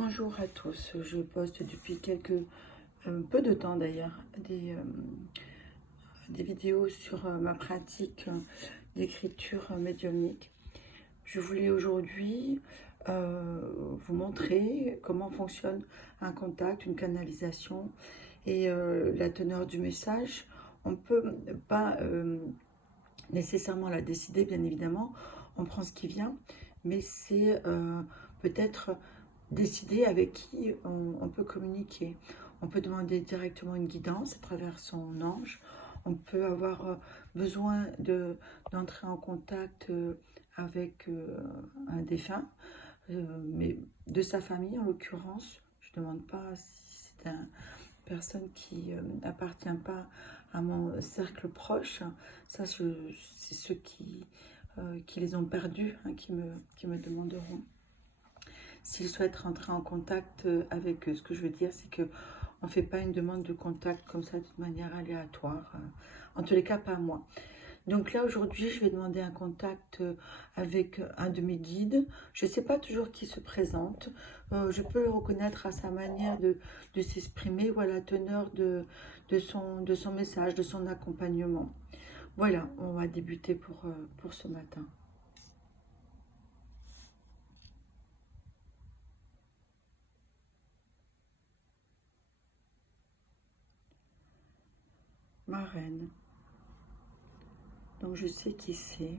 Bonjour à tous, je poste depuis peu de temps d'ailleurs, des vidéos sur ma pratique d'écriture médiumnique. Je voulais aujourd'hui vous montrer comment fonctionne un contact, une canalisation et la teneur du message. On ne peut pas nécessairement la décider, bien évidemment, on prend ce qui vient, mais c'est peut-être décider avec qui on peut communiquer. On peut demander directement une guidance à travers son ange. On peut avoir besoin d'entrer en contact avec un défunt, mais de sa famille en l'occurrence. Je ne demande pas si c'est une personne qui n'appartient pas à mon cercle proche. Ça, c'est ceux qui les ont perdus, hein, qui me demanderont s'ils souhaitent rentrer en contact avec eux. Ce que je veux dire, c'est que on ne fait pas une demande de contact comme ça de manière aléatoire. En tous les cas, pas moi. Donc là, aujourd'hui, je vais demander un contact avec un de mes guides. Je ne sais pas toujours qui se présente. Je peux le reconnaître à sa manière de s'exprimer ou à la teneur de son message, de son accompagnement. Voilà, on va débuter pour ce matin. Ma reine. Donc je sais qui c'est.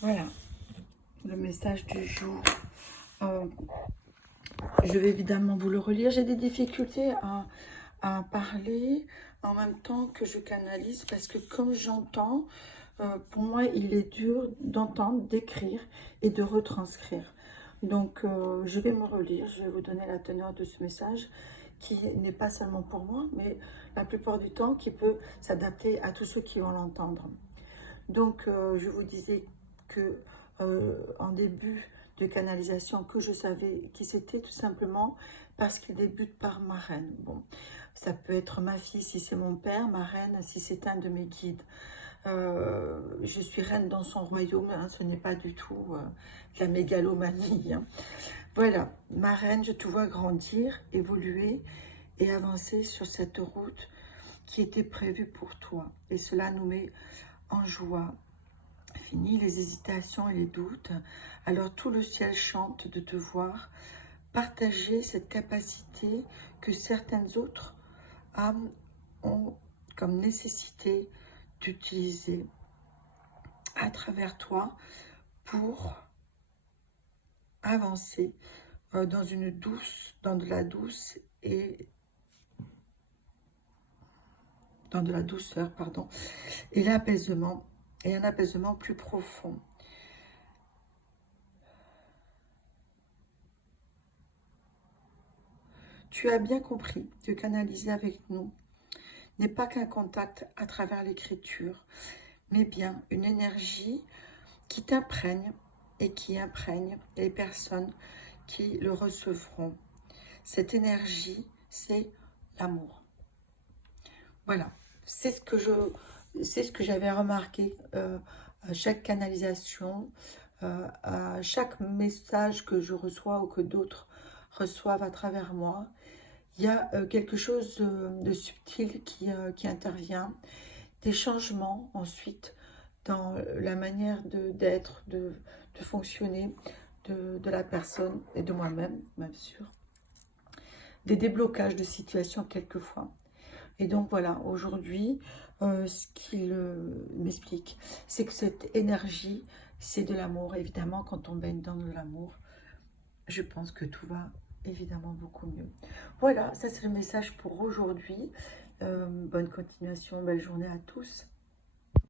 Voilà. le message du jour. Euh, je vais évidemment vous le relire. J'ai des difficultés à parler en même temps que je canalise parce que comme j'entends, pour moi, il est dur d'entendre, d'écrire et de retranscrire. Donc, je vais me relire, je vais vous donner la teneur de ce message qui n'est pas seulement pour moi, mais la plupart du temps qui peut s'adapter à tous ceux qui vont l'entendre. Donc, je vous disais que en début de canalisation, que je savais qui c'était tout simplement parce qu'il débute par ma reine. Bon, ça peut être ma fille si c'est mon père, ma reine si c'est un de mes guides. Je suis reine dans son royaume, hein, ce n'est pas du tout de la mégalomanie. Hein. Voilà, ma reine, je te vois grandir, évoluer et avancer sur cette route qui était prévue pour toi. Et cela nous met en joie. Fini les hésitations et les doutes. Alors tout le ciel chante de te voir partager cette capacité que certaines autres âmes ont comme nécessité d'utiliser à travers toi pour avancer dans de la douce et dans de la douceur, pardon, et l'apaisement, et un apaisement plus profond. Tu as bien compris que canaliser avec nous n'est pas qu'un contact à travers l'écriture, mais bien une énergie qui t'imprègne et qui imprègne les personnes qui le recevront. Cette énergie, c'est l'amour. Voilà, c'est ce que j'avais remarqué à chaque canalisation, à chaque message que je reçois ou que d'autres reçoivent à travers moi. Il y a quelque chose de subtil qui intervient, des changements ensuite dans la manière d'être, de fonctionner de la personne et de moi-même, bien sûr. Des déblocages de situations quelquefois. Et donc voilà, aujourd'hui, ce qu'il m'explique, c'est que cette énergie, c'est de l'amour. Évidemment, quand on baigne dans de l'amour, je pense que tout va évidemment beaucoup mieux. Voilà, ça c'est le message pour aujourd'hui. Bonne continuation, belle journée à tous.